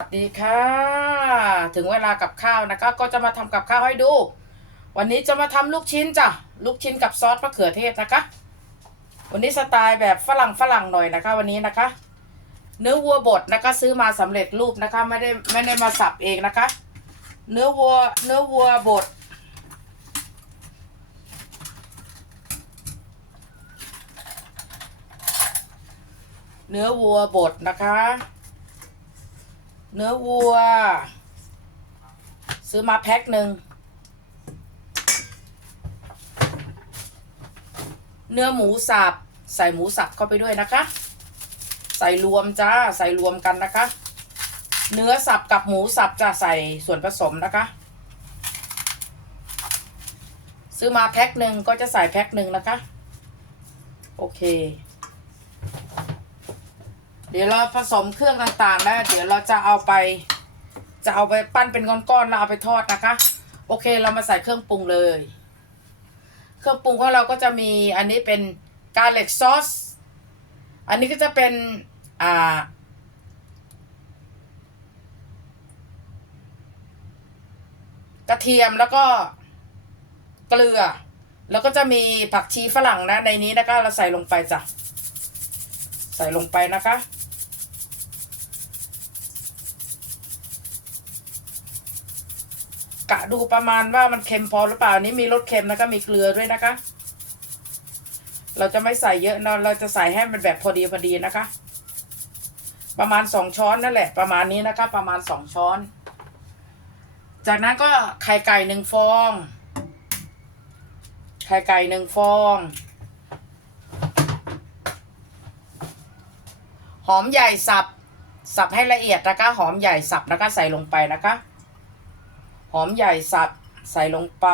สวัสดีค่ะ ถึงเวลากับข้าวนะคะ ก็จะมาทำกับข้าวให้ดู วันนี้จะมาทำลูกชิ้นจ้ะ ลูกชิ้นกับซอสมะเขือเทศนะคะ วันนี้สไตล์แบบฝรั่งฝรั่งหน่อยนะคะ วันนี้นะคะ เนื้อวัวบดนะคะ ซื้อมาสำเร็จรูปนะคะ ไม่ได้ไม่ได้มาสับเองนะคะ เนื้อวัวเนื้อวัวบด เนื้อวัวบดนะคะ เนื้อวัว ซื้อมาแพ็คหนึ่ง เนื้อหมูสับใส่หมูสับเข้าไปด้วยนะคะ ใส่รวมจ้า ใส่รวมกันนะคะ เนื้อสับกับหมูสับจะใส่ส่วนผสมนะคะ ซื้อมาแพ็คหนึ่งก็จะใส่แพ็คหนึ่งนะคะ โอเค เดี๋ยวเราผสมเครื่องต่างๆ แล้ว เดี๋ยวเราจะเอาไป จะเอาไปปั้นเป็นก้อนๆแล้วเอาไปทอดนะคะ โอเคเรามาใส่เครื่องปรุงเลย เครื่องปรุงของเราก็จะมีอันนี้เป็นกาเล็กซอสอันนี้ก็จะเป็นอ่ากระเทียมแล้วก็เกลือ แล้วก็จะมีผักชีฝรั่งนะในนี้นะคะ เราใส่ลงไปจ้ะ ใส่ลงไปนะคะ กะดูประมาณว่ามันเค็มพอหรือเปล่านนี้มีรสเค็มแล้วก็มีเกลือด้วยนะคะ เราจะไม่ใส่เยอะนะเราจะใส่ให้มันแบบพอดีพอดีนะคะ ประมาณสองช้อนนั่นแหละ ประมาณนี้นะคะ ประมาณสองช้อน จากนั้นก็ไข่ไก่หนึ่งฟอง ไข่ไก่หนึ่งฟองหอมใหญ่สับ สับให้ละเอียดนะคะหอมใหญ่สับนะคะใส่ลงไปนะคะ หอมใหญ่สับใส่ลงไป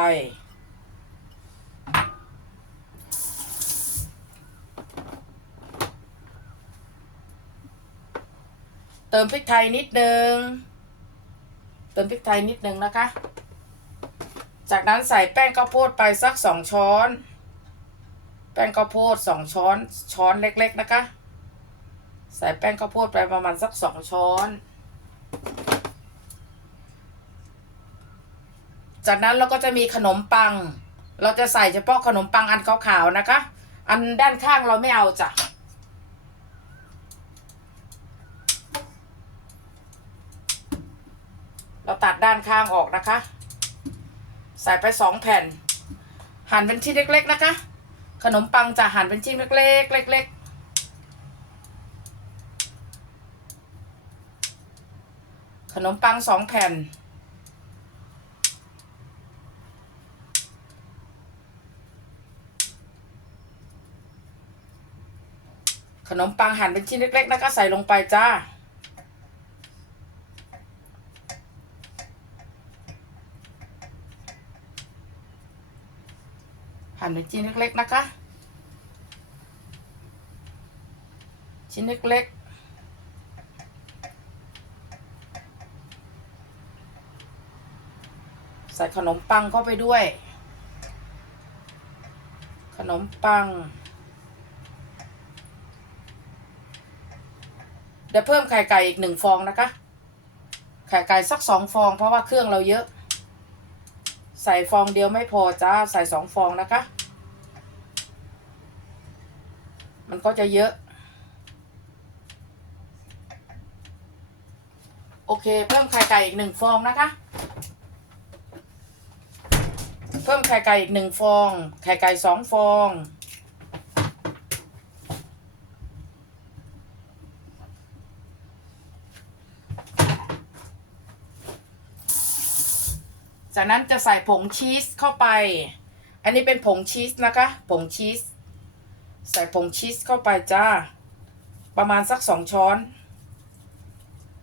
เติมพริกไทยนิดนึง เติมพริกไทยนิดนึงนะคะ จากนั้นใส่แป้งข้าวโพดไปสักสองช้อน แป้งข้าวโพดสองช้อน ช้อนเล็กๆนะคะ ใส่แป้งข้าวโพดไปประมาณสักสองช้อน จากนั้นเราก็จะมีขนมปัง เราจะใส่เฉพาะขนมปังอันขาวๆนะคะ อันด้านข้างเราไม่เอาจ้ะเราตัดด้านข้างออกนะคะ ใส่ไปสองแผ่น หั่นเป็นชิ้นเล็ก ๆ นะคะ ขนมปังจะหั่นเป็นชิ้นเล็กๆเล็กๆขนมปังสองแผ่น ขนมปังหั่นเป็นชิ้นเล็กๆนะคะใส่ลงไปจ้า หั่นเป็นชิ้นเล็กๆนะคะ ชิ้นเล็กๆใส่ขนมปังเข้าไปด้วย ขนมปัง ดี๋ยวเพิ่มไข่ไก่อีกหนึ่งฟองนะคะ ไข่ไก่สักสองฟอง เพราะว่าเครื่องเราเยอะ ใส่ฟองเดียวไม่พอจ้าใส่สองฟองนะคะ มันก็จะเยอะ โอเค เพิ่มไข่ไก่อีกหนึ่งฟองนะคะ เพิ่มไข่ไก่อีกหนึ่งฟอง ไข่ไก่สองฟอง จากนั้นจะใส่ผงชีสเข้าไป อันนี้เป็นผงชีสนะคะ ผงชีส ใส่ผงชีสเข้าไปจ้า ประมาณสักสองช้อน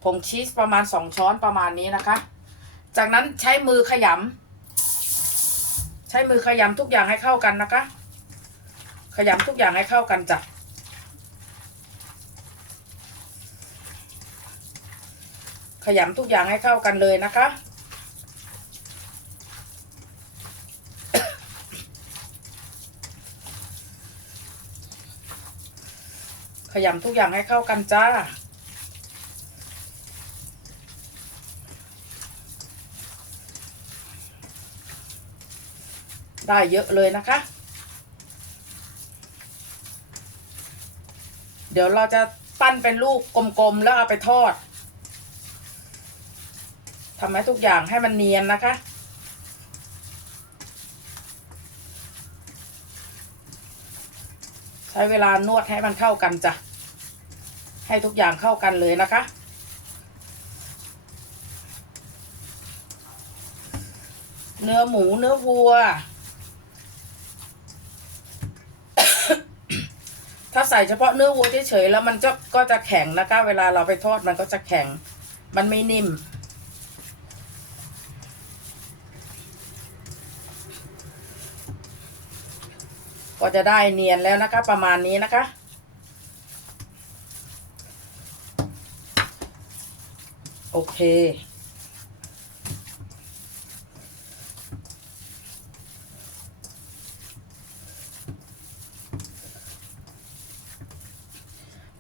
ผงชีสประมาณสองช้อนประมาณนี้นะคะ จากนั้นใช้มือขยำ ใช้มือขยำทุกอย่างให้เข้ากันนะคะ ขยำทุกอย่างให้เข้ากันจ้ะขยำทุกอย่างให้เข้ากันเลยนะคะ ขยำทุกอย่างให้เข้ากันจ้า ได้เยอะเลยนะคะ เดี๋ยวเราจะปั้นเป็นลูกกลมๆแล้วเอาไปทอดทำให้ทุกอย่างให้มันเนียนนะคะ ใช้เวลานวดให้มันเข้ากันจ้ะ ให้ทุกอย่างเข้ากันเลยนะคะ เนื้อหมูเนื้อวัว ถ้าใส่เฉพาะเนื้อวัวเฉยๆแล้วมันจะก็จะแข็งนะคะ เวลาเราไปทอดมันก็จะแข็ง มันไม่นิ่ม ก็จะได้เนียนแล้วนะคะ ประมาณนี้นะคะ โอเค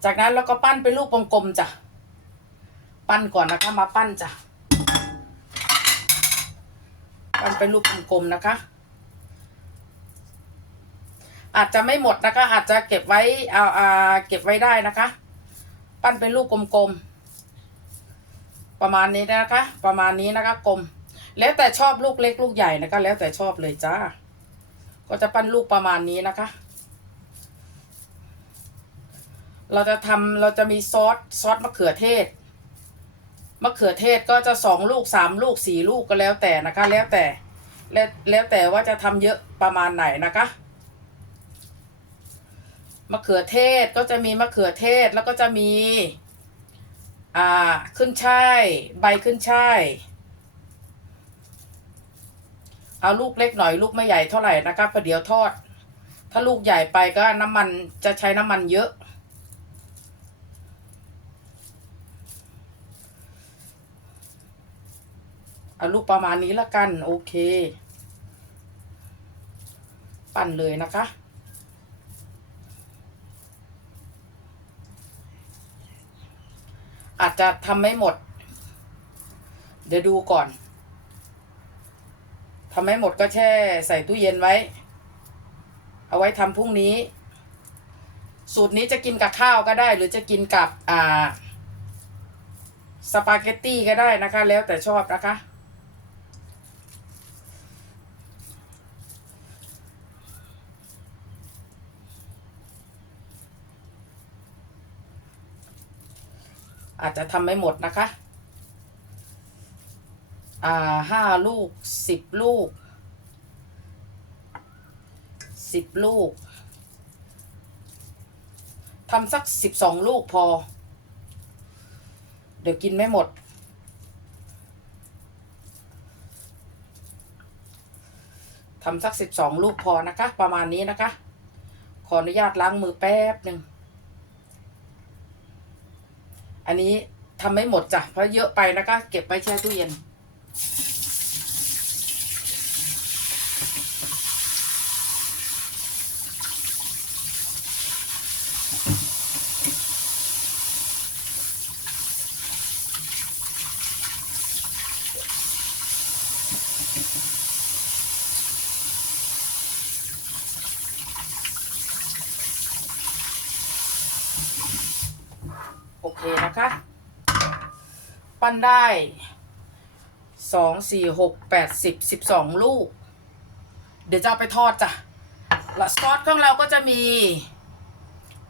จากนั้นเราก็ปั้นเป็นลูกกลมๆจ้ะ ปั้นก่อนนะคะ มาปั้นจ้ะ ปั้นเป็นลูกกลมๆนะคะ อาจจะไม่หมดนะคะ อาจจะเก็บไว้เอาอาเก็บไว้ได้นะคะ ปั้นเป็นลูกกลมๆ ประมาณนี้นะคะ ประมาณนี้นะคะกลม แล้วแต่ชอบลูกเล็กลูกใหญ่นะคะ แล้วแต่ชอบเลยจ้า ก็จะปั้นลูกประมาณนี้นะคะ เราจะทำเราจะมีซอสซอสมะเขือเทศ มะเขือเทศก็จะสองลูกสามลูกสี่ลูกก็แล้วแต่นะคะ แล้วแต่แล้วแล้วแต่ว่าจะทำเยอะประมาณไหนนะคะ มะเขือเทศก็จะมีมะเขือเทศแล้วก็จะมี อ่า ขึ้นช่ายใบขึ้นช่ายเอาลูกเล็กหน่อยลูกไม่ใหญ่เท่าไหร่นะคะประเดี๋ยวทอด ถ้าลูกใหญ่ไปก็น้ำมันจะใช้น้ำมันเยอะ เอาลูกประมาณนี้ละกัน โอเค ปั้นเลยนะคะ อาจจะทำไม่หมด เดี๋ยวดูก่อนทำไม่หมดก็แช่ใส่ตู้เย็นไว้ เอาไว้ทำพรุ่งนี้ สูตรนี้จะกินกับข้าวก็ได้ หรือจะกินกับอ่าสปาเกตตี้ก็ได้นะคะ แล้วแต่ชอบนะคะ อาจจะทำไม่หมดนะคะ อ่าห้าลูกสิบลูกสิบลูกทำสักสิบสองลูกพอ เดี๋ยวกินไม่หมด ทำสักสิบสองลูกพอนะคะ ประมาณนี้นะคะ ขออนุญาตล้างมือแป๊บหนึ่ง อันนี้ทำไม่หมดจ้ะเพราะเยอะไปแล้วก็เก็บไว้แช่ตู้เย็น ปั้นได้สองสี่หกแปดสิบสิบสองลูก เดี๋ยวจะเอาไปทอดจ้ะและซอสของเราก็จะมี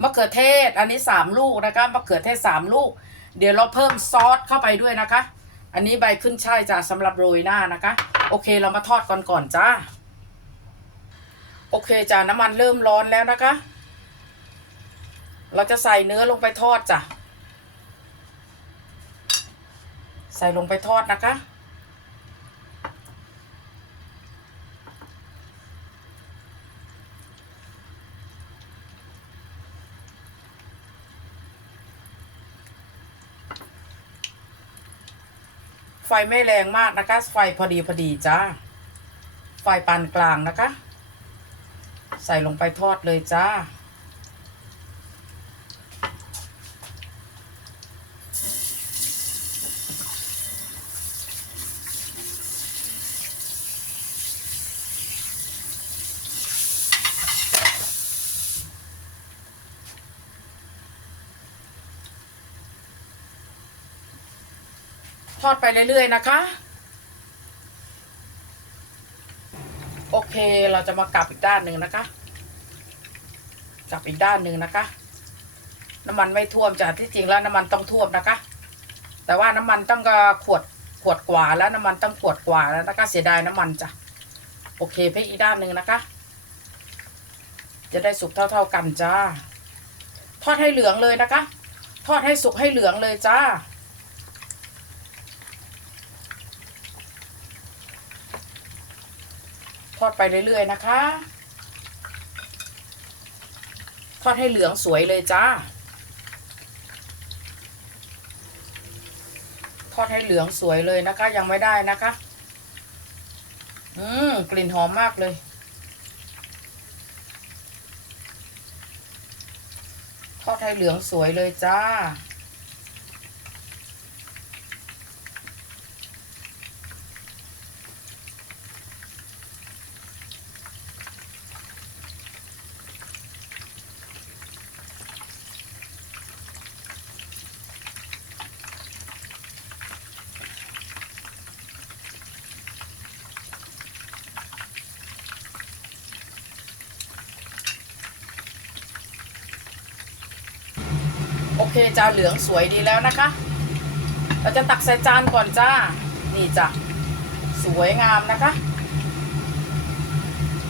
มะเขือเทศ อันนี้สามลูกนะคะมะเขือเทศสามลูก เดี๋ยวเราเพิ่มซอสเข้าไปด้วยนะคะ อันนี้ใบขึ้นช่ายจ้ะสำหรับโรยหน้านะคะ โอเคเรามาทอดก่อนก่อนจ้าโอเคจ้ะน้ำมันเริ่มร้อนแล้วนะคะ เราจะใส่เนื้อลงไปทอดจ้ะ ใส่ลงไปทอดนะคะ ไฟไม่แรงมากนะคะ ไฟพอดีพอดีจ้า ไฟปานกลางนะคะ ใส่ลงไปทอดเลยจ้า ทอดไปเรื่อยๆนะคะ โอเคเราจะมากลับอีกด้านหนึ่งนะคะกลับอีกด้านหนึ่งนะคะ น้ำมันไม่ท่วมจ้ะที่จริงแล้วน้ำมันต้องท่วมนะคะ แต่ว่าน้ำมันต้องก็ขวดขวดกว่าแล้วน้ำมันต้องขวดกว่าแล้วนะคะเสียดายน้ำมันจ้ะโอเคไปอีกด้านหนึ่งนะคะ จะได้สุกเท่า ๆกันจ้า ทอดให้เหลืองเลยนะคะ ทอดให้สุกให้เหลืองเลยจ้า ทอดไปเรื่อยๆนะคะ ทอดให้เหลืองสวยเลยจ้า ทอดให้เหลืองสวยเลยนะคะ ยังไม่ได้นะคะ อืมกลิ่นหอมมากเลย ทอดให้เหลืองสวยเลยจ้า เคจ้าเหลืองสวยดีแล้วนะคะ เราจะตักใส่จานก่อนจ้า นี่จ้ะ สวยงามนะคะ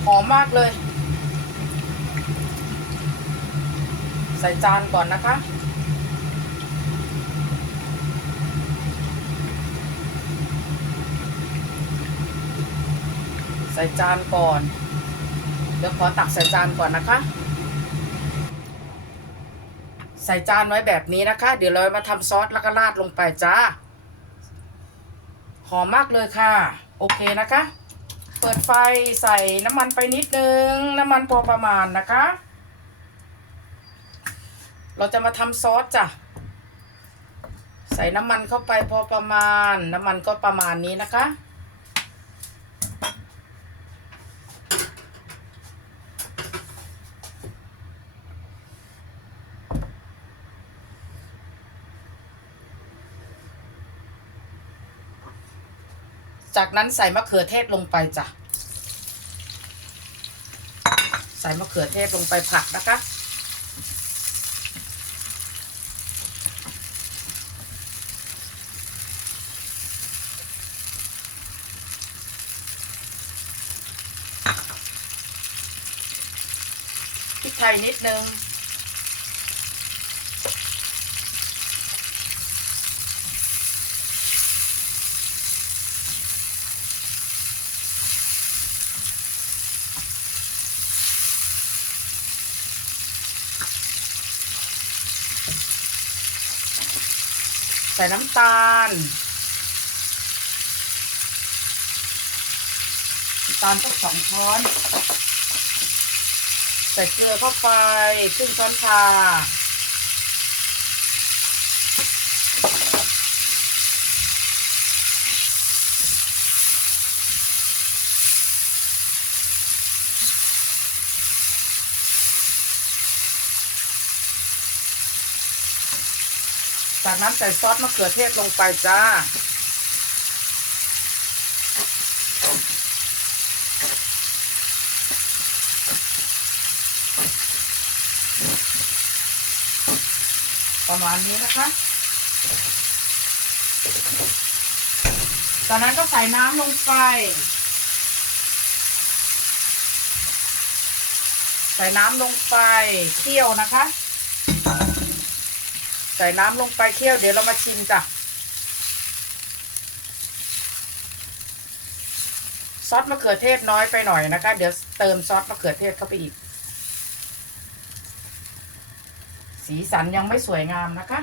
หอมมากเลย ใส่จานก่อนนะคะใส่จานก่อน เดี๋ยวขอตักใส่จานก่อนนะคะ ใส่จานไว้แบบนี้นะคะ เดี๋ยวเรามาทำซอสแล้วก็ราดลงไปจ้า หอมมากเลยค่ะ โอเคนะคะ เปิดไฟใส่น้ำมันไปนิดนึง น้ำมันพอประมาณนะคะ เราจะมาทำซอสจ้ะ ใส่น้ำมันเข้าไปพอประมาณ น้ำมันก็ประมาณนี้นะคะ จากนั้นใส่มะเขือเทศลงไปจ้ะ ใส่มะเขือเทศลงไปผัดนะคะ พริกไทยนิดนึง ส่น้ำตาลน้ำตาลสักสองช้อน ใส่เกลือเข้าไปครึ่งช้อนชา จากนั้นใส่ซอสมะเขือเทศลงไปจ้า ประมาณนี้นะคะ จากนั้นก็ใส่น้ำลงไป ใส่น้ำลงไปเคี่ยวนะคะ ส่น้ำลงไปเคี่ยวเดี๋ยวเรามาชิมจ้ะซอสมะเขือเทศน้อยไปหน่อยนะคะ เดี๋ยวเติมซอสมะเขือเทศเข้าไปอีก สีสันยังไม่สวยงามนะคะ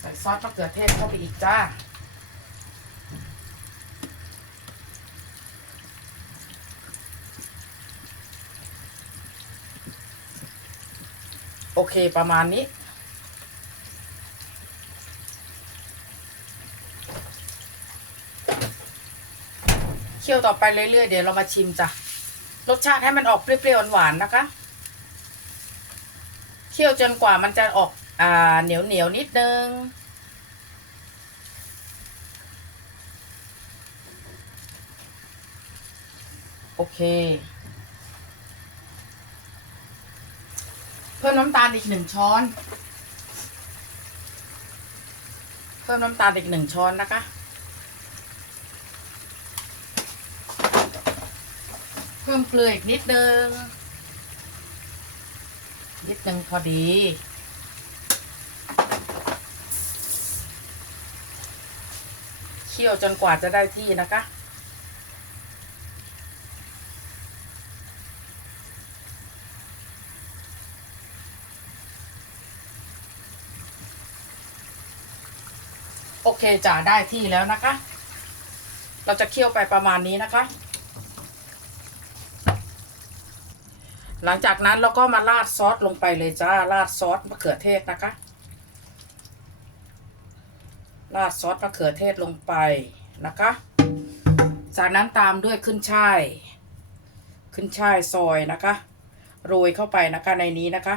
ใส่ซอสมะเขือเทศเข้าไปอีกจ้าโอเคประมาณนี้ คี่ยวต่อไปเรื่อยๆเดี๋ยวเรามาชิมจ้ะรสชาติให้มันออกเปรี้ยวๆหวานๆนะคะเคี่ยวจนกว่ามันจะออกอ่าเหนียวๆนิดนึงโอเค เพิ่มน้ำตาลอีกหนึ่งช้อน เพิ่มน้ำตาลอีกหนึ่งช้อนนะคะ พิ่มเกลืออีกนิดนึง นิดนึงพอดี เคี่ยวจนกว่าจะได้ที่นะคะโอเคจ่าได้ที่แล้วนะคะ เราจะเคี่ยวไปประมาณนี้นะคะ หลังจากนั้นเราก็มาราดซอสลงไปเลยจ้าราดซอสมะเขือเทศนะคะ ราดซอสมะเขือเทศลงไปนะคะ จากนั้นตามด้วยขึ้นช่าย ขึ้นช่ายซอยนะคะ โรยเข้าไปนะคะในนี้นะคะ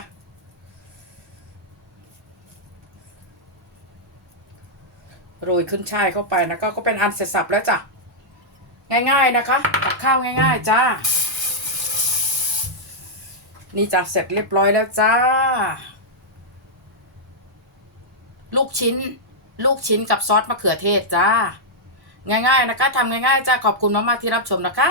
โรยขึ้นช่ายเข้าไปนะก็ก็เป็นอันเสร็จสับแล้วจ้ะ ง่ายๆนะคะกับข้าวง่าย ๆ จ้า นี่จัดเสร็จเรียบร้อยแล้วจ้า ลูกชิ้น ลูกชิ้นกับซอสมะเขือเทศจ้า ง่ายๆนะคะทำง่ายๆจ้าขอบคุณมากๆที่รับชมนะคะ